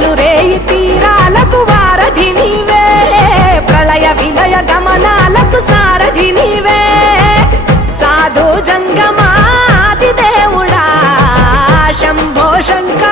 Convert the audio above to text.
పగలు రేయి తీరాలకు వారధి నీవే, ప్రళయ విలయ గమనాలకు సారథి నీవే, సాధు జంగమాది దేవుడా శంభో శంకర